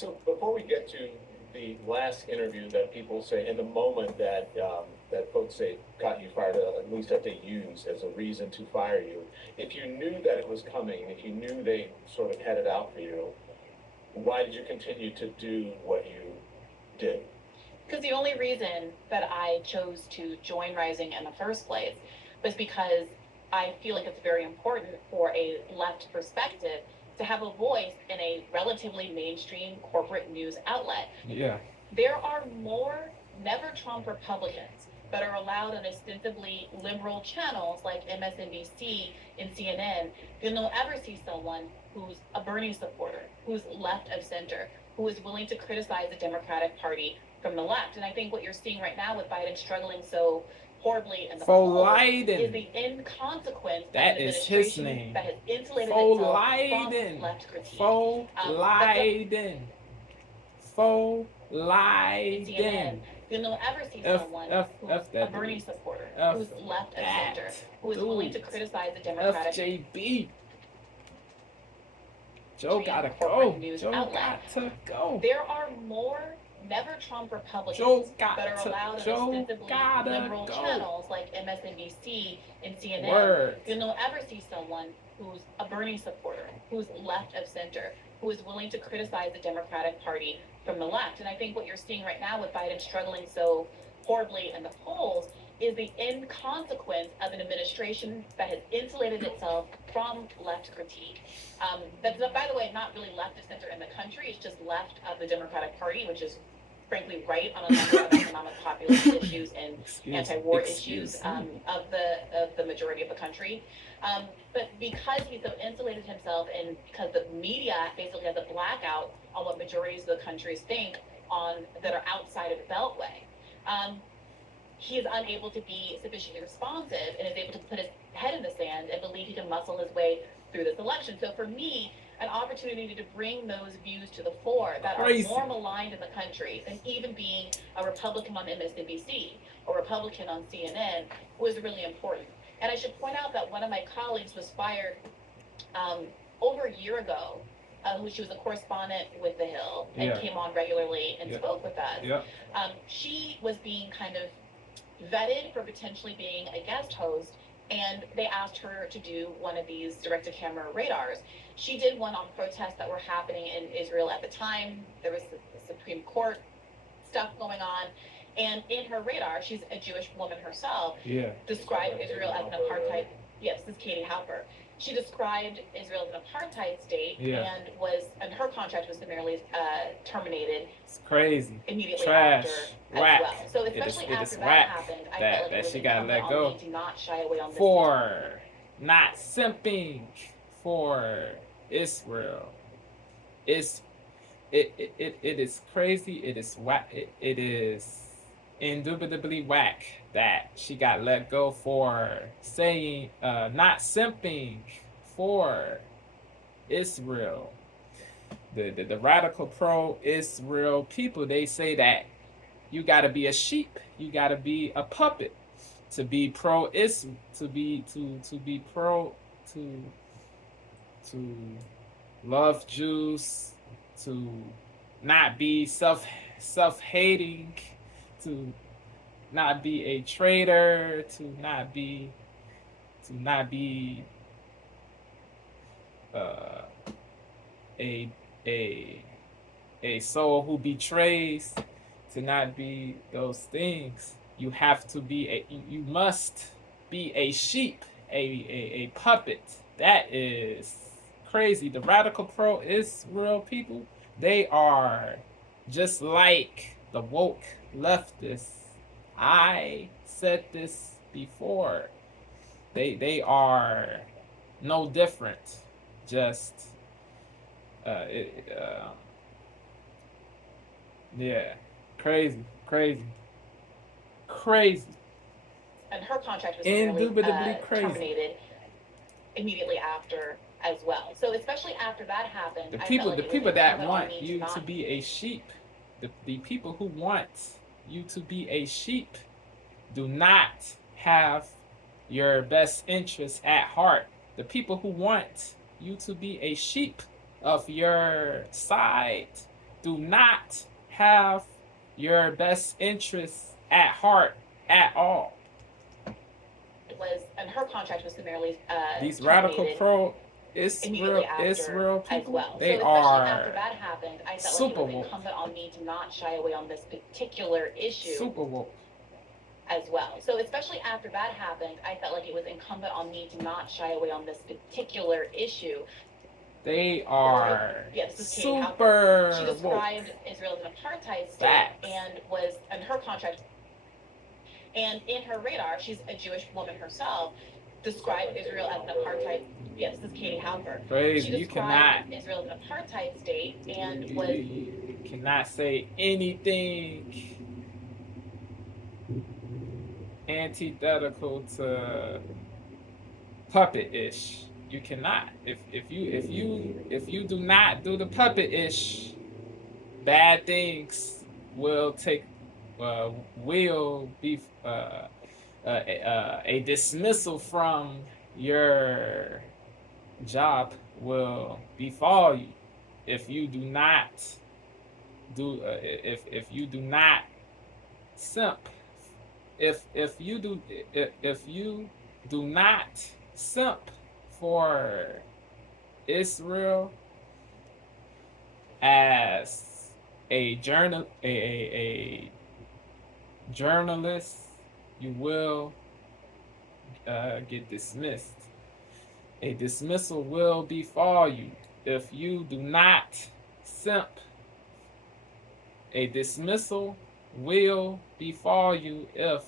So before we get to the last interview that people say, in the moment that that folks say got you fired, at least that they use as a reason to fire you, if you knew that it was coming, if you knew they sort of had it out for you, why did you continue to do what you did? Because the only reason that I chose to join Rising in the first place was because I feel like it's very important for a left perspective to have a voice in a relatively mainstream corporate news outlet. Yeah. There are more never Trump Republicans that are allowed on ostensibly liberal channels like MSNBC and CNN than you'll ever see someone who's a Bernie supporter, who's left of center, who is willing to criticize the Democratic Party from the left. And I think what you're seeing right now with Biden struggling so horribly in the polls is the inconsequence of an administration that has insulated itself from left critique. CNN, you'll ever see someone who's a Bernie supporter, who's left of center, who is willing to criticize the Democratic FJB. Joe gotta go. Joe got to go. There are more never Trump Republicans that are allowed on ostensibly liberal channels like MSNBC and CNN. You'll ever see someone who's a Bernie supporter, who's left of center, who is willing to criticize the Democratic Party from the left. And I think what you're seeing right now with Biden struggling so horribly in the polls is the inconsequence of an administration that has insulated itself from left critique. That's, by the way, not really left of center in the country. It's just left of the Democratic Party, which is frankly right on a number of economic populist issues and anti-war issues of the majority of the country. But because he's so insulated himself, and because the media basically has a blackout on what majorities of the countries think on that are outside of the Beltway, he is unable to be sufficiently responsive and is able to put his head in the sand and believe he can muscle his way through this election. So for me, an opportunity to bring those views to the fore that are more maligned in the country than even being a Republican on MSNBC or Republican on CNN was really important. And I should point out that one of my colleagues was fired over a year ago. She was a correspondent with The Hill and came on regularly and spoke with us. She was being kind of vetted for potentially being a guest host, and they asked her to do one of these direct-to-camera radars. She did one on protests that were happening in Israel at the time. There was the Supreme Court stuff going on. And in her radar, she's a Jewish woman herself, described Israel as an apartheid. Yes, this is Katie Halper. She described Israel as an apartheid state, and her contract was summarily terminated. It's crazy. Immediately Trash. after Whack. as well. So especially after that happened, I felt like it was she gotta let go. To not shy away on this for not simping for Israel. It is crazy. It is whack. It is indubitably whack that she got let go for saying not simping for Israel. The radical pro-Israel people, they say that you gotta be a sheep, you gotta be a puppet to be pro-Israel, to be pro, to love Jews, to not be self-hating, to not be a traitor, to not be a soul who betrays, to not be those things. You have to be you must be a sheep, a puppet. That is crazy. The radical pro-Israel people, they are just like the woke leftists. I said this before. They are no different. Just crazy. And her contract was indubitably terminated immediately after as well. So especially after that happened, the people that want you to be a sheep, the people who want you to be a sheep, do not have your best interests at heart. The people who want you to be a sheep of your side do not have your best interests at heart at all. And her contract was summarily These radical pro Israel people, well. They so are after that happened, I felt like it was incumbent on me to not shy away on this particular issue. Super woke. As well. So especially after that happened, I felt like it was incumbent on me to not shy away on this particular issue. They are super. She described Israel as an apartheid state and her contract. And in her radar, she's a Jewish woman herself, described Israel as an apartheid. Yes, this is Katie Halper. Crazy. You cannot. Israel as an apartheid state and was. You cannot say anything antithetical to puppet-ish. You cannot. If you do not do the puppet-ish, bad things will be a dismissal from your job will befall you if you do not if you do not simp. If you do not simp for Israel as a journalist, you will get dismissed. A dismissal will befall you if you do not simp. A dismissal will befall you if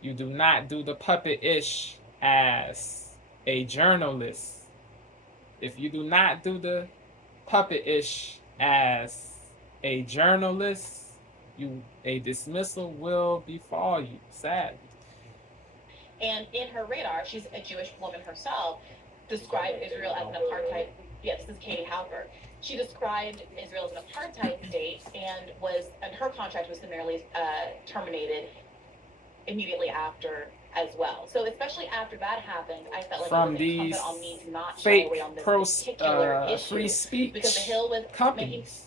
you do not do the puppet-ish as a journalist. If you do not do the puppet-ish as a journalist, a dismissal will befall you, sadly. And in her radar, she's a Jewish woman herself, described Israel as an apartheid. Yes, this is Katie Halper. She described Israel as an apartheid state and her contract was summarily terminated immediately after as well. So especially after that happened, I felt like it was incumbent on me to not shy away on this particular issue free speech because the Hill was companies.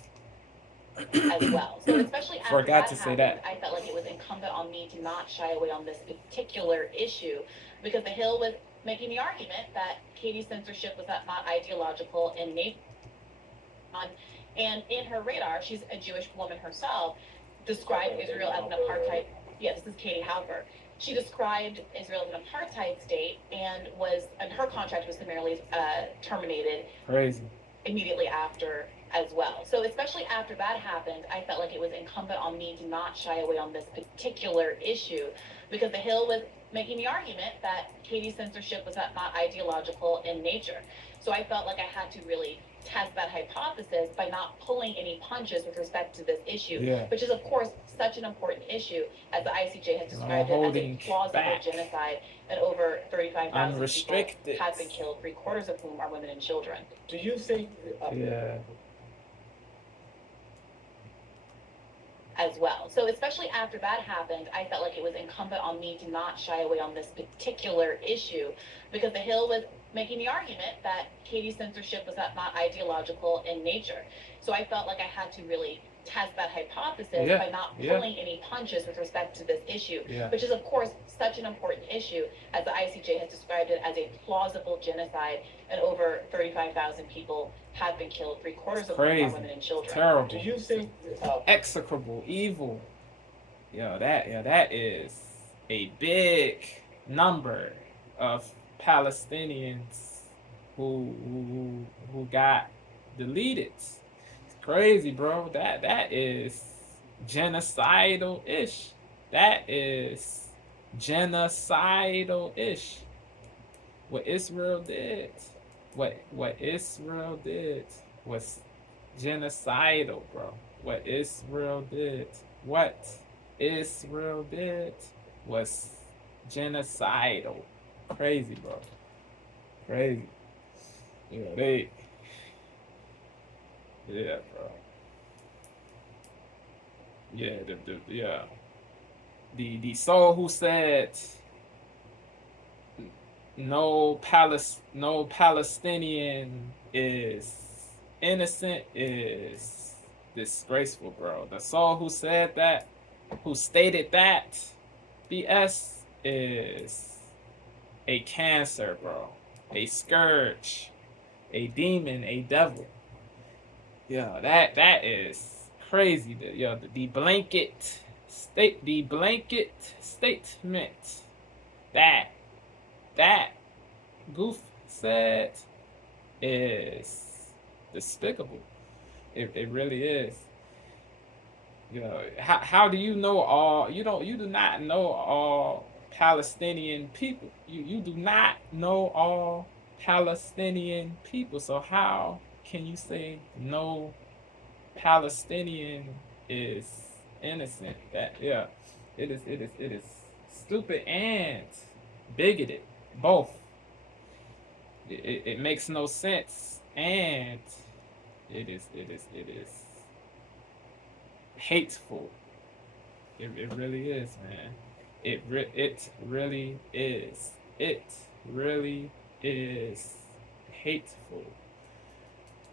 As well. So especially after Forgot that to say happened, that. I felt like it was incumbent on me to not shy away on this particular issue because the Hill was making the argument that Katie's censorship was not ideological in nature. And in her radar, she's a Jewish woman herself, described Israel as an apartheid. Yes, this is Katie Halper. She described Israel as an apartheid state and her contract was summarily terminated. Crazy. Immediately after as well. So especially after that happened, I felt like it was incumbent on me to not shy away on this particular issue because the Hill was making the argument that Katie's censorship was not ideological in nature. So I felt like I had to really test that hypothesis by not pulling any punches with respect to this issue, which is of course such an important issue as the ICJ has described it as a plausible genocide and over 35,000 people have been killed, 3/4 of whom are women and children. Do you think as well. So especially after that happened, I felt like it was incumbent on me to not shy away on this particular issue because the Hill was making the argument that Katie's censorship was not ideological in nature. So I felt like I had to really test that hypothesis by not pulling any punches with respect to this issue, which is of course such an important issue as the ICJ has described it as a plausible genocide and over 35,000 people have been killed, 3/4 of whom are women and children. Terrible. Do you think execrable, evil? That is a big number of Palestinians who got deleted. It's crazy, bro. That is genocidal-ish. That is genocidal-ish. What Israel did. What Israel did was genocidal, bro. What Israel did was genocidal. Crazy, bro. Crazy. Bro. The soul who said no Palestinian is innocent is disgraceful, bro. The soul who said that, who stated that BS is a cancer, bro. A scourge, a demon, a devil. Yeah, that is crazy. The blanket statement that goof said is despicable. It really is. How do you know all? You do not know all Palestinian people. You do not know all Palestinian people. So how can you say no Palestinian is innocent? It is stupid and bigoted. Both. It makes no sense, and it is hateful. It really is, man. It really is. It really is hateful.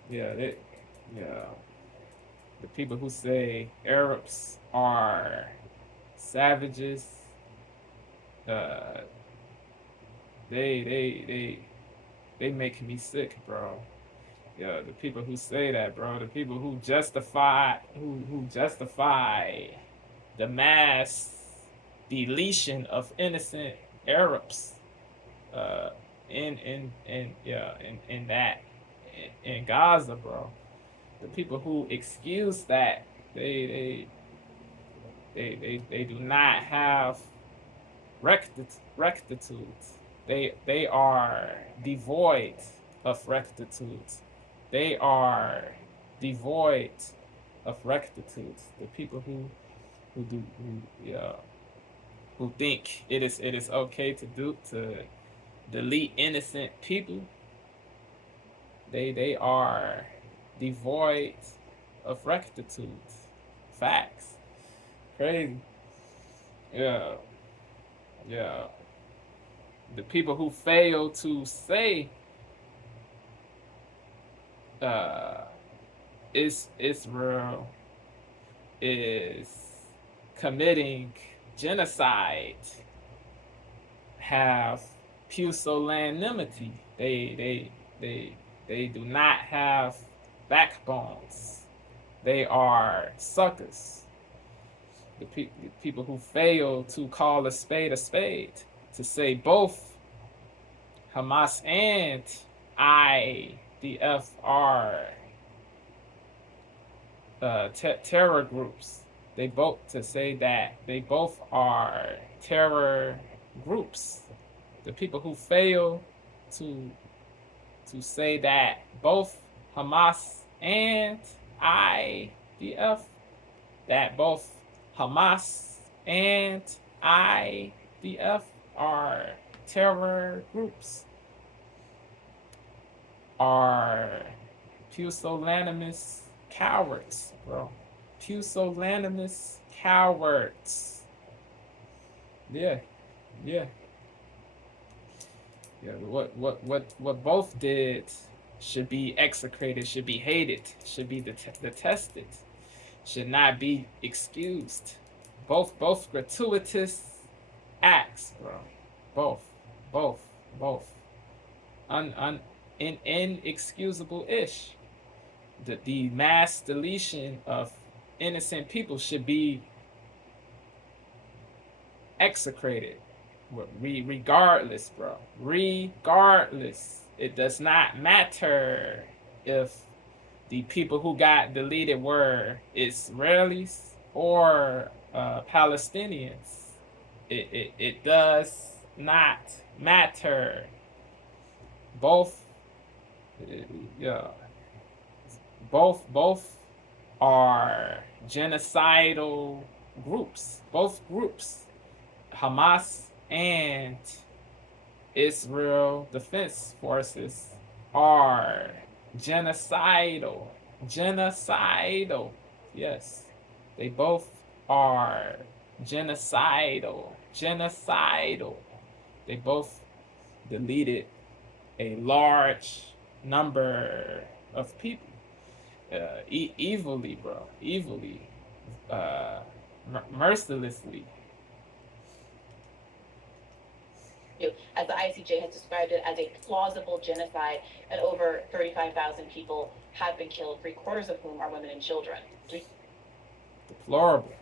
Yeah, yeah. The people who say Arabs are savages, they make me sick, bro. Yeah, the people who say that, bro, the people who justify the mass deletion of innocent Arabs, in Gaza, bro. The people who excuse that, they do not have rectitude. They are devoid of rectitude. They are devoid of rectitude. The people who think it is okay to delete innocent people, they are devoid of rectitude. Facts. Crazy. Yeah. The people who fail to say Israel is committing genocide have pusillanimity. They do not have backbones. They are suckers. The people who fail to call a spade, to say both Hamas and IDF are terror groups. They both are terror groups. The people who fail to say that both Hamas and IDF, that both Hamas and IDF are terror groups, are pusillanimous cowards, bro. Pusillanimous cowards. Yeah. What both did should be execrated, should be hated, should be detested, should not be excused. Both gratuitous acts, bro. Both. Inexcusable ish. The mass deletion of innocent people should be execrated. Regardless, bro. Regardless. It does not matter if the people who got deleted were Israelis or Palestinians. It does not matter. Both are genocidal groups. Both groups, Hamas and Israel Defense Forces, are genocidal. Yes, they both are genocidal. They both deleted a large number of people. evilly, bro, evilly, mercilessly. As the ICJ has described it as a plausible genocide, and over 35,000 people have been killed, 3/4 of whom are women and children. Deplorable.